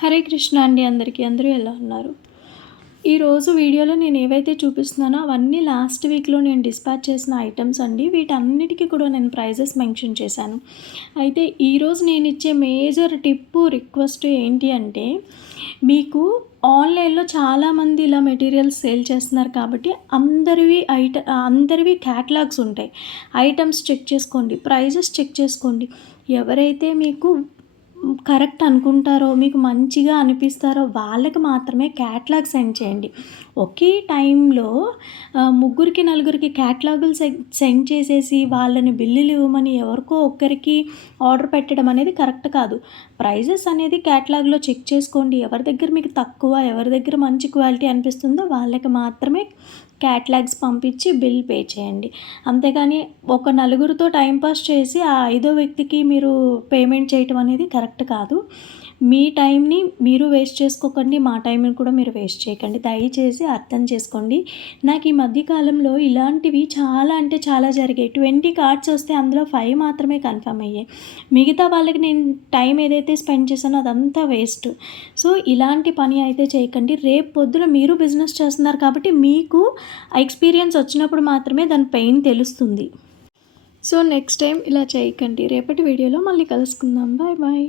హరే కృష్ణ అండి అందరికీ. అందరూ ఎలా ఉన్నారు? ఈరోజు వీడియోలో నేను ఏవైతే చూపిస్తున్నానో అవన్నీ లాస్ట్ వీక్‌లో నేను డిస్పాచ్ చేసిన ఐటెమ్స్ అండి. వీటన్నిటికి కూడా నేను ప్రైజెస్ మెన్షన్ చేశాను. అయితే ఈరోజు నేనిచ్చే మేజర్ టిప్పు, రిక్వెస్ట్ ఏంటి అంటే, మీకు ఆన్‌లైన్‌లో చాలామంది ఇలా మెటీరియల్స్ సేల్ చేస్తున్నారు కాబట్టి అందరివి క్యాటలాగ్స్ ఉంటాయి. ఐటెమ్స్ చెక్ చేసుకోండి. ప్రైజెస్ చెక్ చేసుకోండి. ఎవరైతే మీకు కరెక్ట్ అనుకుంటారో, మీకు మంచిగా అనిపిస్తారో వాళ్ళకి మాత్రమే క్యాటలాగ్ సెండ్ చేయండి. ఒకే టైంలో ముగ్గురికి, నలుగురికి క్యాటలాగులు సెండ్ చేసేసి వాళ్ళని బిల్లులు ఇవ్వమని ఎవరికో ఒక్కరికి ఆర్డర్ పెట్టడం అనేది కరెక్ట్ కాదు. ప్రైజెస్ అనేది క్యాటలాగ్‌లో చెక్ చేసుకోండి. ఎవరి దగ్గర మీకు తక్కువ, ఎవరి దగ్గర మంచి క్వాలిటీ అనిపిస్తుందో వాళ్ళకి మాత్రమే క్యాటలాగ్స్ పంపించి బిల్ పే చేయండి. అంతేగాని ఒక నలుగురితో టైం పాస్ చేసి ఆ ఐదో వ్యక్తికి మీరు పేమెంట్ చేయటం అనేది కరెక్ట్ కాదు. మీ టైంని మీరు వేస్ట్ చేసుకోకండి. మా టైంని కూడా మీరు వేస్ట్ చేయకండి. దయచేసి అర్థం చేసుకోండి. నాకు ఈ మధ్య కాలంలో ఇలాంటివి చాలా అంటే చాలా జరిగాయి. 20 కార్డ్స్ వస్తే అందులో 5 మాత్రమే కన్ఫర్మ్ అయ్యాయి. మిగతా వాళ్ళకి నేను టైం ఏదైతే స్పెండ్ చేశానో అదంతా వేస్ట్. సో, ఇలాంటి పని అయితే చేయకండి. రేపు పొద్దున మీరు బిజినెస్ చేస్తున్నారు కాబట్టి మీకు ఎక్స్‌పీరియన్స్ వచ్చినప్పుడు మాత్రమే దాని పెయిన్ తెలుస్తుంది. సో, నెక్స్ట్ టైం ఇలా చేయకండి. రేపటి వీడియోలో మళ్ళీ కలుసుకుందాం. Bye bye.